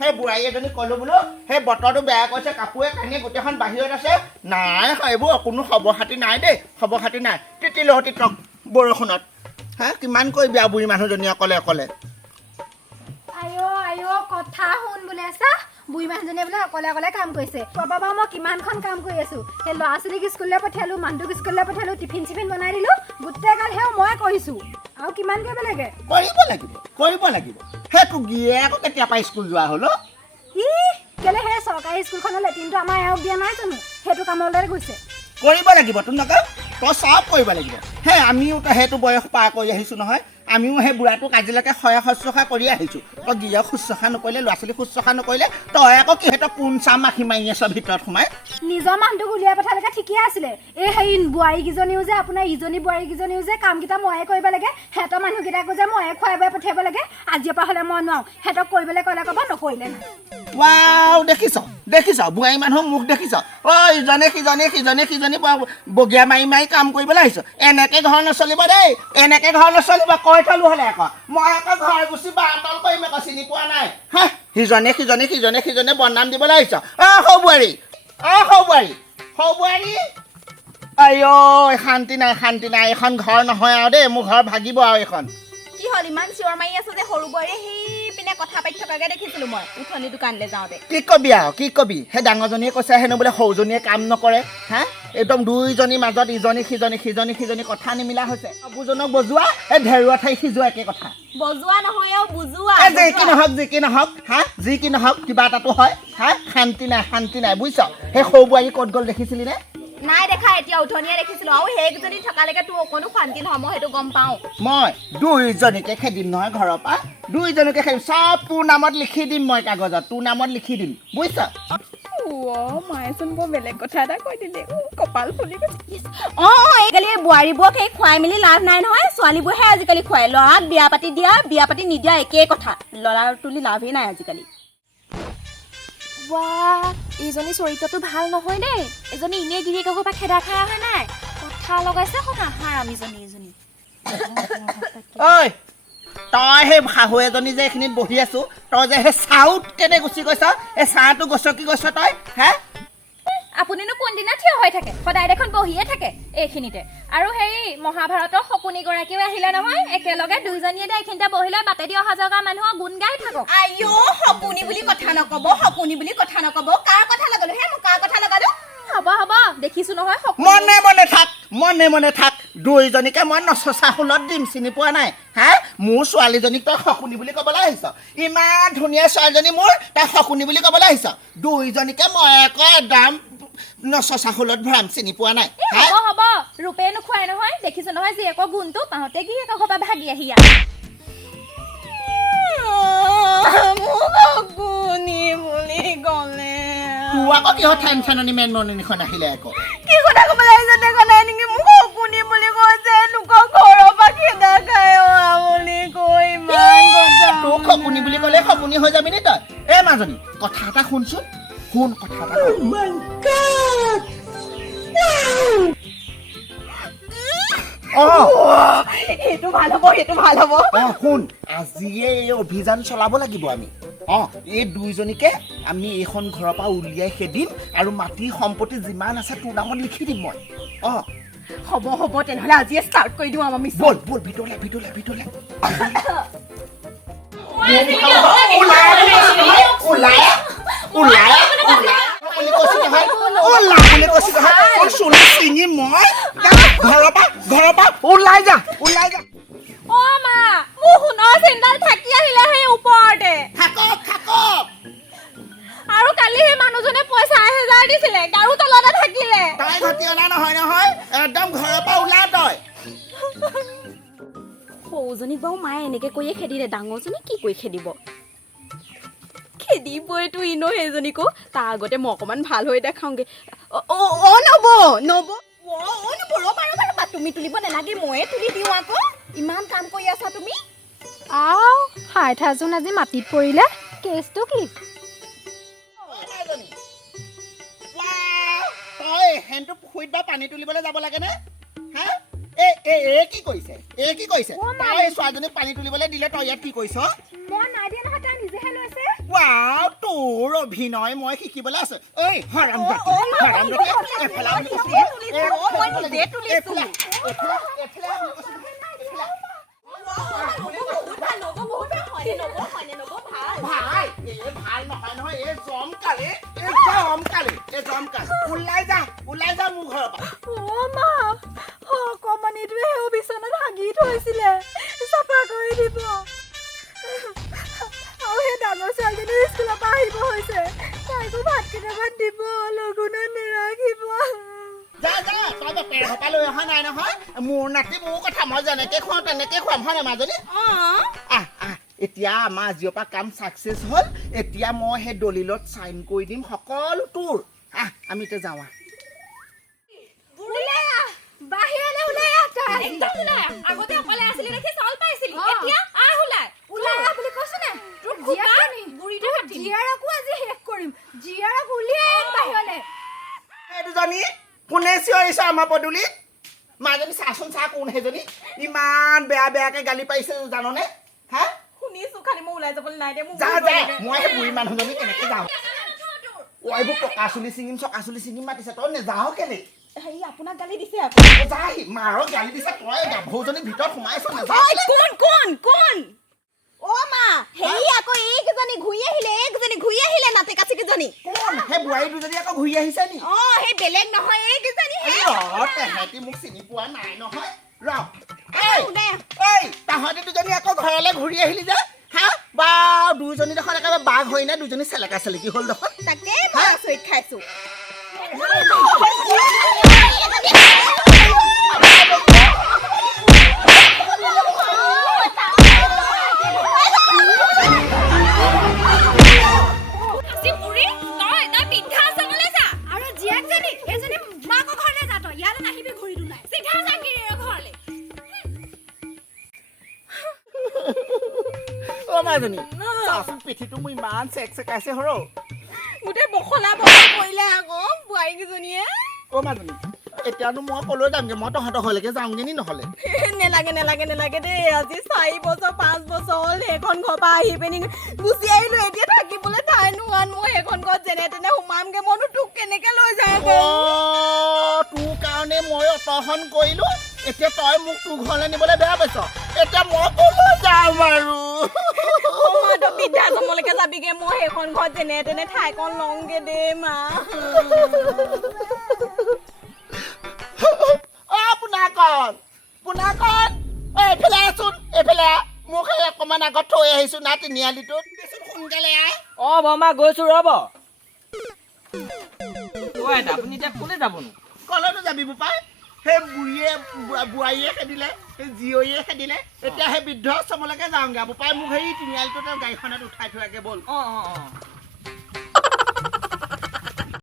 সেই বুঢ়াই এজনী ক'লো বোলো সেই বতৰটো বেয়া কৈছে কাপোৰে কানিয়ে গোটেইখন বাহিৰত আছে নাই এইবোৰ কোনো খবৰ খাতি নাই দেই খবৰ খাতি নাই তিতিলহতি টক বৰষুণত হা কিমান কৰিবি আৰু বুঢ়ী মানুহজনী অকলে অকলে আয়ো কথা শুন বোলে চা বুঢ়ী মানুহজনীয়ে বোলে অকলে অকলে কাম কৰিছে বাবা বাৰু মই কিমানখন কাম কৰি আছো সেই ল'ৰা ছোৱালীক স্কুললৈ পঠিয়ালো মানুহটোক স্কুললৈ পঠিয়ালো টিফিন চিফিন বনাই দিলো গোটেই গাল সেয়া মই কৰিছো আৰু কিমান কৰিব লাগে কৰিব লাগিব সেইটো গিয়ে আকৌ কেতিয়া পাই স্কুল যোৱা হলো কেলে সেই চৰকাৰী স্কুলখনৰ লেট্ৰিনটো আমাৰ এওঁক দিয়া নাই জানো সেইটো কামলৈ গৈছে কৰিব লাগিব তোৰ নকওঁ তই চব কৰিব লাগিব সেই আমিও সেইটো বয়স পাৰ কৰি আহিছোঁ নহয় আমিও সেই বুঢ়াটোক আজিলৈকে সহায় শুশ্ৰূষা কৰি আহিছোঁ তই গিয়ে শুশ্ৰূষা নকৰিলে ল'ৰা ছোৱালী শুশ্ৰূষা নকৰিলে তই আকৌ কি সিহঁতৰ কোন চাম মাখি মাৰি আছ ভিতৰত সোমাই নিজৰ মানুহটোক উলিয়াই পঠালেকে ঠিকেই আছিলে এই সেই বোৱাৰীকেইজনীও যে আপোনাৰ ইজনী বোৱাৰীকেইজনীও যে কামকেইটা ময়ে কৰিব লাগে সিহঁতৰ মানুহকেইটাকো যে ময়ে খুৱাই বুৱাই পঠিয়াব লাগে আজিৰ পৰা হ'লে মই নোৱাৰো সিহঁতক কৰিবলৈ ক'লে ক'ব নকৰিলে নাই ৱাও দেখিছ বুঢ়াৰী মানুহৰ মুখ দেখিছ অ সিজনী বগীয়া মাৰি মাৰি কাম কৰিবলৈ আহিছ এনেকে ঘৰ নচলিব দেই এনেকে ঘৰ নচলিব কৈ থলো হ'লে আকৌ মই আকৌ ঘৰ গুচি বাতল কৰিম আকৌ চিনি পোৱা নাই হা সিজনে বদনাম দিবলৈ আহিছ সৌ বোৱাৰী আইঅ শান্তি নাই এখন ঘৰ নহয় আৰু দেই মোৰ ঘৰ ভাগিব আৰু এখন কি হ'ল ইমান চিঞৰ মাৰি আছো যে সৰু বোৱাৰীয়ে সেই পিনে কথা পাতি থকাকে দেখিছিলো মই উঠনি দোকানলৈ যাওঁতে কি কবি সেই ডাঙৰজনীয়ে কৈছে হেনো বোলে সৰুজনীয়ে কাম নকৰে হা একদম দুইজনীৰ মাজত ইজনী সিজনী কথা নিমিলা হৈছে বুজনক বজোৱা এই ঢেৰুৱা ঠাই সিজোৱা একে কথা বজোৱা নহয় আৰু বুজোৱা যি কি নহওক কিবা এটাতো হয় হা শান্তি নাই বুজিছ সেই সৰু বোৱাৰী ক'ত গ'ল দেখিছিলি নে নাই দেখা এতিয়া উঠনিয়ে দেখিছিলো আৰু সেইকেইজনী থকালৈকে তোৰ অকণো শান্তি নহয় মই সেইটো গম পাওঁ মই দুইজনীকে খেদিম নহয় ঘৰৰ পৰা দুইজনীকে খেদিম চব তোৰ নামত লিখি দিম মই কাগজত তোৰ নামত লিখি দিম বুজিছ মায়েচোন বৰ বেলেগ কথা এটা কৈ দিলে কপাল ফুলি গৈছে আজিকালি বোৱাৰীবোৰক সেই খুৱাই মেলি লাভ নাই নহয় ছোৱালীবোৰহে আজিকালি খুৱাই ল'ৰাক বিয়া পাতি নিদিয়া একেই কথা ল'ৰা তুলি লাভেই নাই আজিকালি এইজনী চৰিত্ৰটো ভাল নহয় দেই এজনী এনেই গিৰিয়েকৰ ঘৰৰ পৰা খেদা খাই অহা নাই কথা লগাইছে শুনা হাৰামীজনী এজনী ঐ তই সেই শাহু এজনী যে এইখিনিত বহি আছো তই যে সেই চাউত কেনে গুচি গৈছ এই চাহটো গছকি গৈছ তই হে আপুনিনো কোনদিনা থিয় হৈ থাকে সদায় দেখোন বহিয়ে থাকে এইখিনিতে আৰু সেই মহাভাৰতৰ শকুনিগৰাকীও আহিলে নহয় একেলগে দুইজনীয়ে এইখিনিতে বহিলৈ বাটেদি অহা যোৱা মানুহৰ গুণ গাই থাকক আইঅ শকুনি বুলি কথা নকব কাৰ কথা লগালো হে মই কাৰ কথা লগালো হ'ব দেখিছো নহয় মনে থাক দুইজনীকে মই নচচা ফুলত দিম চিনি পোৱা নাই হা মোৰ ছোৱালীজনীক তই শকুনি বুলি ক'বলৈ আহিছ ইমান ধুনীয়া ছোৱালীজনী মোৰ তাই শকুনি বুলি ক'বলৈ আহিছ দুইজনীকে মই আকৌ দাম নচচা ফুলত ভৰাম চিনি পোৱা নাই হ'ব ৰূপে নোখোৱাই নহয় দেখিছো নহয় জীয়েকৰ গুণটো পাহতে গিৰিয়েকৰ ঘৰৰ পৰা ভাগি আহি তোৰ আকৌ কিহৰ টেনচননি মেনমনিখন আহিলে আকৌ কি কথা ক'বলৈ আহিছ দেখা নাই নেকি মোক শকুনি বুলি কৈছে লোকৰ ঘৰৰ পৰা খেদা খাই বুলি কৈ ইমান কথা তোক শকুনি বুলি ক'লে শকুনি হৈ যাবি নি তই এই মাজনী কথা এটা শুনচোন শুন কথা এটা সেইটো ভাল হ'ব শুন আজিয়ে এই অভিযান চলাব লাগিব আমি এই দুইজনীকে আমি এইখন ঘৰৰ পৰা উলিয়াই খেদিম আৰু মাটিৰ সম্পত্তি যিমান আছে তোৰ নামত লিখি দিম মই হ'ব তেনেহ'লে আজিয়ে ষ্টাৰ্ট কৰি দিওঁ আমাৰ মিছন বল ভিতৰলে ঘৰৰ পৰা ওলাই যা মা মোৰ সোণৰ চেণ্ডেল থাকি আহিলে সেই ওপৰতে থাকক আৰু কালি সেই মানুহজনে পইচা 1000 দিছিলে গাৰু তলতে থাকিলে তাই ঘটি অনা নহয় একদম ঘৰৰ পৰা ওলা তই সৰুজনীক বাৰু মায়ে এনেকে কৈয়ে খেদিলে ডাঙৰজনী কি কৰি খেদিবইতো ইনো সেইজনীকো তাৰ আগতে মই অকণমান ভাল হৈ দেখাওঁগে নব নব নব ৰ'বা তুমি তুলিব নালাগে ময়ে তুলি দিওঁ আকৌ ইমান কাম কৰি আছা তুমি আও হাইঠাজোন আজি মাটিত পৰিলে কেছটো কি তই হেনটো পুখুৰীত বা পানী তুলিবলৈ যাব লাগেনে হা কি কৰিছে কি কৰিছে তই ছোৱালীজনীক পানী তুলিবলৈ দিলে তই ইয়াত কি কৰিছ মই নাই দিয়া নহয় তাই নিজেহে লৈছে ৱাও তোৰ অভিনয় মই শিকিবলৈ আছে ঐ হৰাম ভাল নহয় নহয় এই জমকালে ওলাই যা মোৰ ঘৰৰ পৰা মা অকমানিটোৱে বিচনাত হাগি থৈছিলে চাফা কৰি দিব আৰু সেই ডাঙৰ ছোৱালীজনী স্কুলৰ পৰা আহিব হৈছে তাইকো ভাত কেইটামান দিব লগুণত নেৰাখিব যা তই বেপেৰ সপা লৈ অহা নাই নহয় মোৰ নাতি মোৰ কথা মই যেনেকে খুৱাওঁ তেনেকে খুৱাম হয় নে মাজনী এতিয়া আমাৰ আজিৰ পৰা কাম চাকচেছ হ'ল এতিয়া মই সেই দলিলত চাইন কৰি দিম সকলো তোৰ আমি এতিয়া যাওঁ বাহিৰলৈ ওলাই আহ তই একদম ওলাই আগতে অকলে আছিলি দেখি চাউল পাইছিলি এতিয়া ওলাই বুলি কৈছ নে তোৰ খুবা বুঢ়ীটো কাটি জীয়াৰকো আজি শেষ কৰিম জীয়াৰক উলিয়াই বাহিৰলৈ এই দুজনী কোনে চিঞৰিছে আমাৰ পদূলিত মাজনী চাচোন চা কোন সেইজনী ইমান বেয়াকে গালি পাৰিছে জাননে হা শুনিছো খালি মই ওলাই যাবলৈ নাই দে মোক যা মই সেই বুঢ়ী মানুহজনী কেনেকে যাওঁ এইবোৰ পকা চুলি ছিঙিম মাতিছে তই নেযাও কেলে হেৰি আপোনাক গালি দিছে যাই মাৰক গালি দিছে তই গাভৰুজনী ভিতৰত সোমাইছ কোন মা হেৰি আকৌ এইকেইজনী ঘূৰি আহিলে নাতে কাছি কেইজনী কোন সেই বোৱাৰী দুজনী আকৌ ঘূৰি আহিছে নি সেই বেলেগ নহয় এইকেইজনী তেহেঁতি মোক চিনি পোৱা নাই নহয় তাহঁতি দুজনী আকৌ ঘৰলৈ ঘূৰি আহিলি যে হা বা দুজনী দেখোন একেবাৰে বাঘ হৈ নে দুজনী চেলেকা চেলেকি হ'ল দেখোন তাকে মই আচৰিত খাইছো পিঠিটো মোৰ ইমান চেকাইছে সৰ গোটেই বখলা কৰিলে আকৌ বোৱাৰীকেইজনীয়ে মাজনী এতিয়ানো মই কলৈ যামগে মই তহঁতৰ ঘৰলৈকে যাওঁগে নি নহলে নেলাগে দেই আজি 4 বছৰ 5 বছৰ হ'ল সেইখন ঘৰ পৰা আহি পিনি গুচি আহিলো এতিয়া থাকিবলৈ ঠাই নোহান মই সেইখন ঘৰত যেনে তেনে সোমামগে মইনো তোক কেনেকে লৈ যাওঁগে তোৰ কাৰণে মই অপহৰণ কৰিলো এতিয়া তই মোক তোৰ ঘৰলৈ নিবলৈ বেয়া পাইছ এতিয়া মই কলৈ যাম আৰু বৃদ্ধাশ্ৰমলৈকে যাবিগে মই সেইখন ঘৰত যেনে তেনে ঠাইকণ লওঁগে দে মা পোনাকণ এইফালে আছোন এইফালে মোক সেই অকমান আগত থৈ আহিছো না তিনিআলিটোত সোনকালে বৰমা গৈছো ৰ'ব আপুনি এতিয়া কোনে যাবনো কলৈনো যাবি বোপাই সেই বোৱাৰীয়ে খেদিলে সেই জীয়ৰীয়ে খেদিলে এতিয়া সেই বৃদ্ধাশ্ৰমলৈকে যাওঁগে বোপাই মোক সেই তিনিআলিটোতে গাড়ীখনত উঠাই থোৱাকে ব'ল